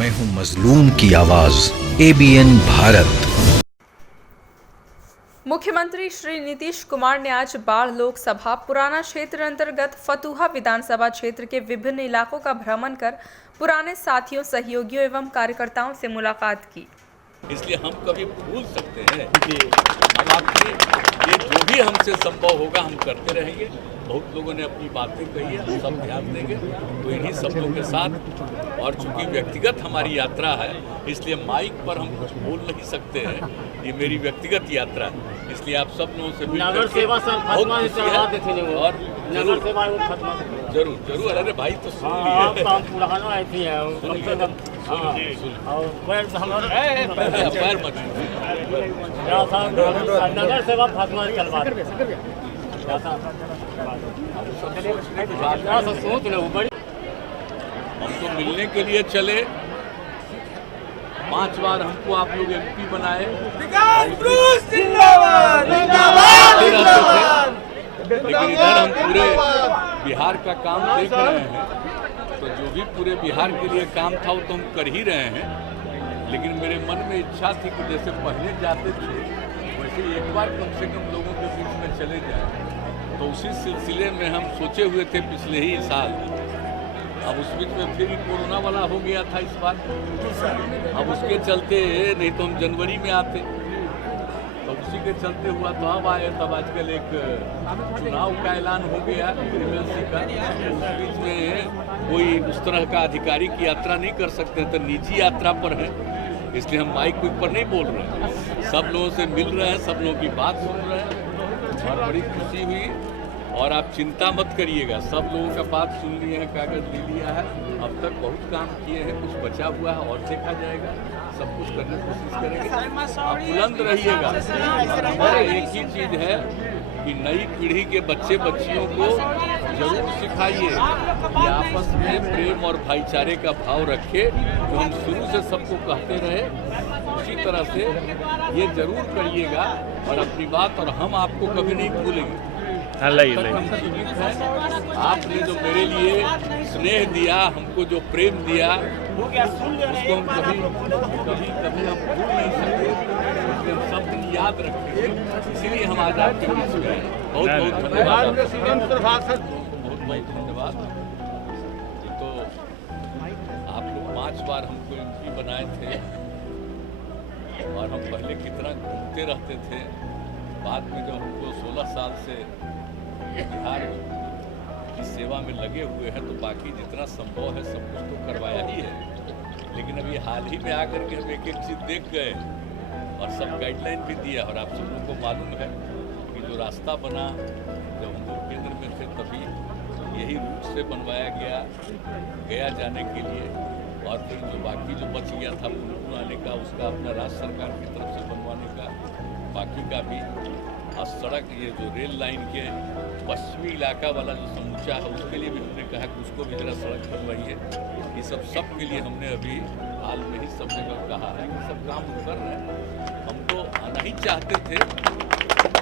मैं हूं मजलूम की आवाज एबीएन भारत। मुख्यमंत्री श्री नीतीश कुमार ने आज बाढ़ लोकसभा पुराना क्षेत्र अंतर्गत फतुहा विधानसभा क्षेत्र के विभिन्न इलाकों का भ्रमण कर पुराने साथियों, सहयोगियों एवं कार्यकर्ताओं से मुलाकात की। इसलिए हम कभी भूल सकते हैं कि हम आपकी ये जो भी हमसे संभव होगा हम करते रहेंगे। बहुत लोगों ने अपनी बातें कही है, हम सब ध्यान देंगे तो इन्हीं शब्दों के साथ। और चूंकि व्यक्तिगत हमारी यात्रा है इसलिए माइक पर हम कुछ बोल नहीं सकते हैं, ये मेरी व्यक्तिगत यात्रा है। इसलिए आप सब लोगों से मिलकर के बहुत खुशी है। और जरूर जरूर अरे भाई तो सुन लिए पैर मत नगर सेवा फातिमा चलवा हम तो मिलने के लिए चले, 5 बार हमको आप लोग एमपी बनाए, लेकिन इधर हम पूरे बिहार का काम देख रहे हैं। तो जो भी पूरे बिहार के लिए काम था वो तो हम कर ही रहे हैं, लेकिन मेरे मन में इच्छा थी कि जैसे पहले जाते थे वैसे एक बार कम से कम लोगों के बीच में चले जाए। तो उसी सिलसिले में हम सोचे हुए थे पिछले ही साल। अब उस बीच में फिर कोरोना वाला हो गया था इस बार, अब उसके चलते नहीं तो हम जनवरी में आते, तो उसी के चलते हुआ तो अब आए। तब आजकल एक चुनाव का ऐलान हो गया एमएलसी का, उस बीच में कोई उस तरह का आधिकारिक यात्रा नहीं कर सकते, तो निजी यात्रा पर है, इसलिए हम माइक पर नहीं बोल रहे हैं। सब लोगों से मिल रहे हैं, सब लोगों की बात सुन रहे हैं और बड़ी खुशी हुई। और आप चिंता मत करिएगा, सब लोगों का बात सुन लिए हैं, कागज ले लिया है, अब तक बहुत काम किए हैं, कुछ बचा हुआ है और देखा जाएगा, सब कुछ करने की कोशिश करेंगे। आप बुलंद रहिएगा। और एक ही चीज़ है कि नई पीढ़ी के बच्चे बच्चियों को जरूर सिखाइए कि आपस में प्रेम और भाईचारे का भाव रखे, जो हम शुरू से सबको कहते रहे उसी तरह से ये जरूर करिएगा। और अपनी बात और हम आपको कभी नहीं भूलेंगे। आपने जो मेरे लिए स्नेह दिया, हमको जो प्रेम दिया, उसको हम कभी हम भूल नहीं सकते, उसको हम सब दिन याद रखेंगे। इसीलिए हम आज आपके बीच में आए। बहुत बहुत धन्यवाद, बहुत बहुत धन्यवाद। तो आप लोग 5 बार हमको एमपी बनाए थे और हम पहले कितना घूमते रहते थे। बाद में जब हमको 16 साल से बिहार की सेवा में लगे हुए हैं तो बाकी जितना संभव है सब कुछ तो करवाया ही है। लेकिन अभी हाल ही में आकर के हम एक एक चीज़ देख गए और सब गाइडलाइन भी दिया। और आप सब लोगों को मालूम है कि जो रास्ता बना जब हम लोग केंद्र में थे तभी यही रूट से बनवाया गया जाने के लिए। और फिर जो बाकी जो बच गया था पुल आने का, उसका अपना राज्य सरकार की तरफ से बनवाने का, बाकी का भी। और सड़क ये जो रेल लाइन के पश्चिमी इलाका वाला जो समूचा है उसके लिए भी हमने कहा कि उसको भी जरा सड़क बनवाइए। ये सब के लिए हमने अभी हाल में ही सब जगह कहा है कि सब काम कर रहे हैं। हम तो आना ही चाहते थे,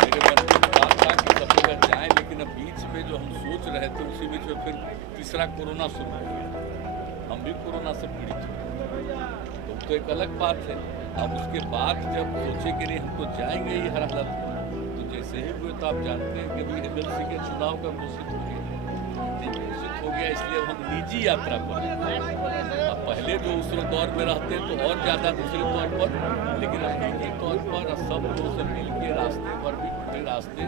मेरे मन में बात था कि सब जगह जाएँ, लेकिन अब बीच में जो हम सोच रहे थे उसी बीच में फिर तीसरा कोरोना शुरू हो गया। हम भी कोरोना से पीड़ित हुए तो एक अलग बात है। अब उसके बाद जब सोचे कि नहीं हम तो जाएंगे ही हर हालत, तो जैसे ही हुए तो आप जानते हैं कि अभी एमएलसी के चुनाव का घोषित हो गया, इसलिए हम निजी यात्रा पर। अब पहले जो उस दौर में रहते तो और ज़्यादा दूसरे तौर पर, लेकिन अब निजी तौर पर सब लोगों से मिल के रास्ते पर भी खुले रास्ते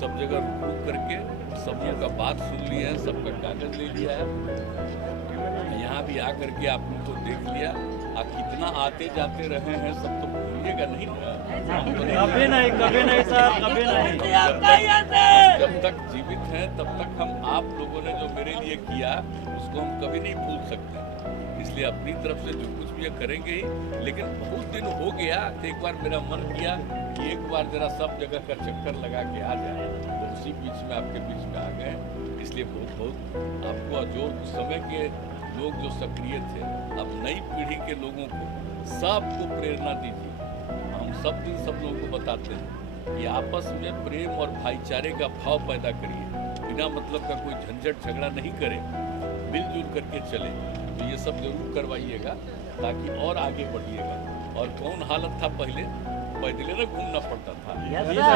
सब जगह रुक करके सब लोगों का बात सुन लिया है, सबका कागज ले लिया है। यहाँ भी आकर के आप लोग को देख लिया। आप कितना आते जाते रहे हैं सब तो भूलिएगा नहीं। कभी नहीं सर, कभी नहीं। जब तक जीवित हैं तब तक हम आप लोगों ने जो मेरे लिए किया उसको हम कभी नहीं भूल सकते। इसलिए अपनी तरफ से जो कुछ भी करेंगे ही। लेकिन बहुत दिन हो गया तो एक बार मेरा मन किया कि एक बार जरा सब जगह का चक्कर लगा के आ जाए, तो उसी बीच में आपके बीच में आ गए। इसलिए बहुत आपको जो उस समय के लोग जो सक्रिय थे, अब नई पीढ़ी के लोगों को सबको प्रेरणा दीजिए। हम सब दिन सब लोगों को बताते हैं कि आपस में प्रेम और भाईचारे का भाव पैदा करिए, बिना मतलब का कोई झंझट झगड़ा नहीं करें, मिलजुल करके चले। तो ये सब जरूर करवाइएगा ताकि और आगे बढ़िएगा। और कौन हालत था पहले पैदल न घूमना पड़ता था,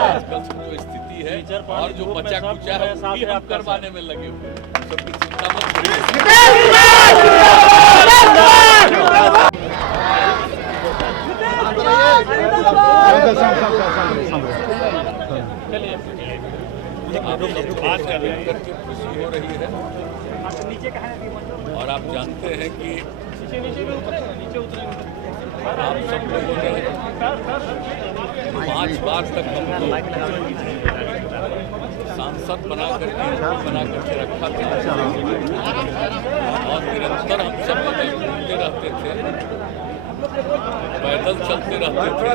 आजकल से जो स्थिति है और जो बचा कुचा है वो भी हम करवाने में लगे हुए हैं। सबकी चिंता मत करिए। करके खुशी हो रही है और आप जानते हैं कि आप सब लोगों ने 5 बार तक हमको सांसद बना करके रखा था और निरंतर हम सब पैदल घूमते रहते थे, पैदल चलते रहते थे।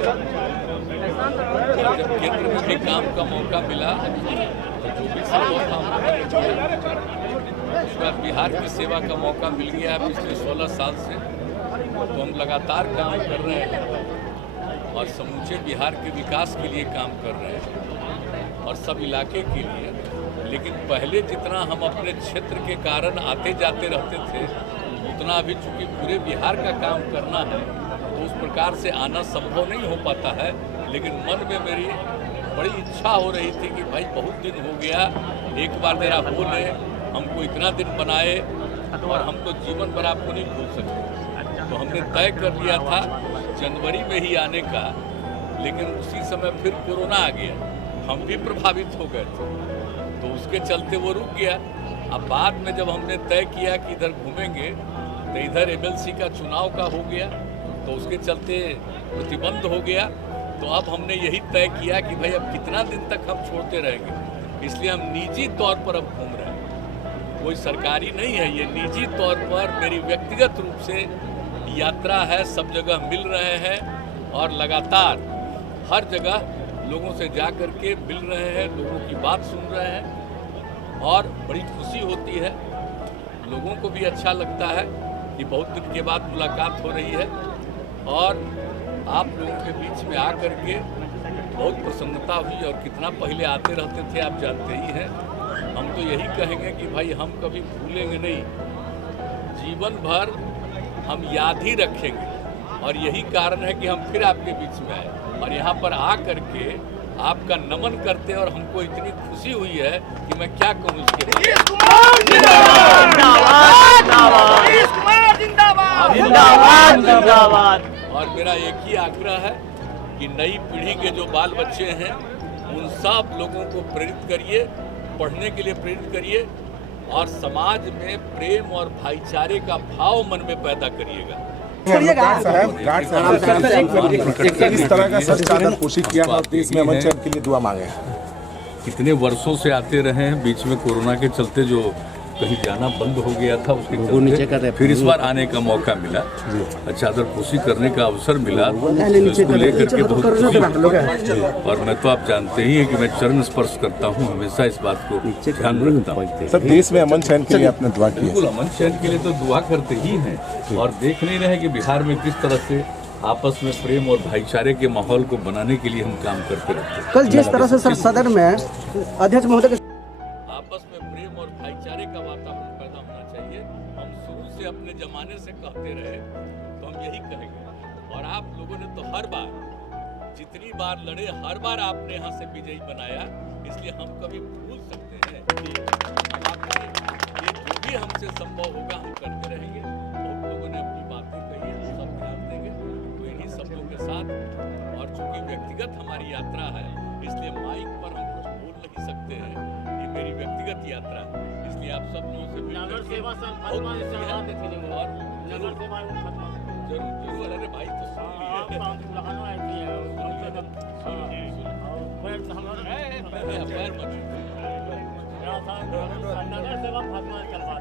जब केंद्र में भी काम का मौका मिला तो जो भी संभव था उसके बाद बिहार की सेवा का मौका मिल गया है पिछले 16 साल से। तो हम लगातार काम कर रहे हैं और समूचे बिहार के विकास के लिए काम कर रहे हैं और सब इलाके के लिए। लेकिन पहले जितना हम अपने क्षेत्र के कारण आते जाते रहते थे उतना अभी चूँकि पूरे बिहार का काम करना है तो उस प्रकार से आना संभव नहीं हो पाता है। लेकिन मन में मेरी बड़ी इच्छा हो रही थी कि भाई बहुत दिन हो गया, एक बार मेरा बोले, हमको इतना दिन बनाए और हम तो जीवन भर आपको नहीं भूल सकते। तो हमने तय कर लिया था जनवरी में ही आने का, लेकिन उसी समय फिर कोरोना आ गया, हम भी प्रभावित हो गए थे तो उसके चलते वो रुक गया। अब बाद में जब हमने तय किया कि इधर घूमेंगे तो इधर MLC का चुनाव का हो गया तो उसके चलते प्रतिबंध हो गया। तो अब हमने यही तय किया कि भाई अब कितना दिन तक हम छोड़ते रहेंगे, इसलिए हम निजी तौर पर अब घूम रहे हैं। कोई सरकारी नहीं है, ये निजी तौर पर मेरी व्यक्तिगत रूप से यात्रा है। सब जगह मिल रहे हैं और लगातार हर जगह लोगों से जा कर के मिल रहे हैं, लोगों की बात सुन रहे हैं और बड़ी खुशी होती है। लोगों को भी अच्छा लगता है कि बहुत दिन के बाद मुलाकात हो रही है और आप लोगों के बीच में आ कर के बहुत प्रसन्नता हुई। और कितना पहले आते रहते थे आप जानते ही हैं। हम तो यही कहेंगे कि भाई हम कभी भूलेंगे नहीं, जीवन भर हम याद ही रखेंगे और यही कारण है कि हम फिर आपके बीच में आए और यहाँ पर आ करके आपका नमन करते हैं और हमको इतनी खुशी हुई है कि मैं क्या कहूँ इसके लिए। और मेरा एक ही आग्रह है कि नई पीढ़ी के जो बाल बच्चे हैं उन सब लोगों को प्रेरित करिए, पढ़ने के लिए प्रेरित करिए और समाज में प्रेम और भाईचारे का भाव मन में पैदा करिएगा। इस तरह का संचालन कोशिश किया और देश में अमन चैन के लिए दुआ मांगे। कितने वर्षों से आते रहे हैं, बीच में कोरोना के चलते जो कहीं जाना बंद हो गया था उसके चलते फिर इस बार आने का मौका मिला, चादर पोशी करने का अवसर मिला तो इसको लेकर के बहुत खुशी। और मैं तो आप जानते ही हैं कि मैं चरण स्पर्श करता हूं, हमेशा इस बात को ध्यान रखता हूं। सब देश में अमन चैन के लिए आपने दुआ की। बिल्कुल, अमन चैन के लिए तो दुआ करते ही हैं और देख नहीं रहे कि बिहार में किस तरह से आपस में प्रेम और भाईचारे के माहौल को बनाने के लिए हम काम करते रहते हैं। कल जिस तरह से सर सदन में अध्यक्ष महोदय आपस में प्रेम और भाईचारे का वातावरण पैदा होना चाहिए। हम शुरू से अपने जमाने से कहते रहे तो हम यही कहेंगे और आप लोगों ने तो हर बार जितनी बार लड़े हर बार आपने यहाँ से विजयी बनाया, इसलिए हम कभी भूल सकते हैं कि ये जो भी हमसे संभव होगा हम करते रहेंगे। बहुत लोगों ने अपनी बातें कही है, सब ध्यान देंगे तो इन्हीं शब्दों के साथ। और चूंकि व्यक्तिगत हमारी यात्रा है इसलिए माइक पर हम कुछ बोल नहीं सकते हैं, ये मेरी व्यक्तिगत यात्रा है, इसलिए आप सब लोगों से नगर सेवा बहुत खुशी है। और नगर सेवा जरूर जरूर, अरे भाई तो सुन लिए पैर मत नगर सेवा खत्म करवा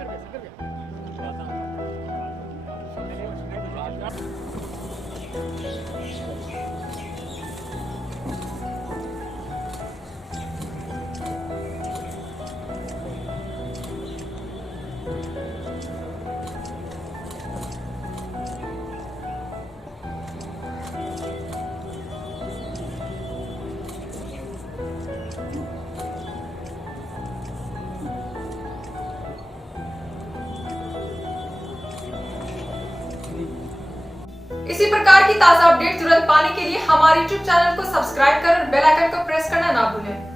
इसी प्रकार की ताजा अपडेट तुरंत पाने के लिए हमारे YouTube चैनल को सब्सक्राइब कर और बेल आइकन को प्रेस करना ना भूलें।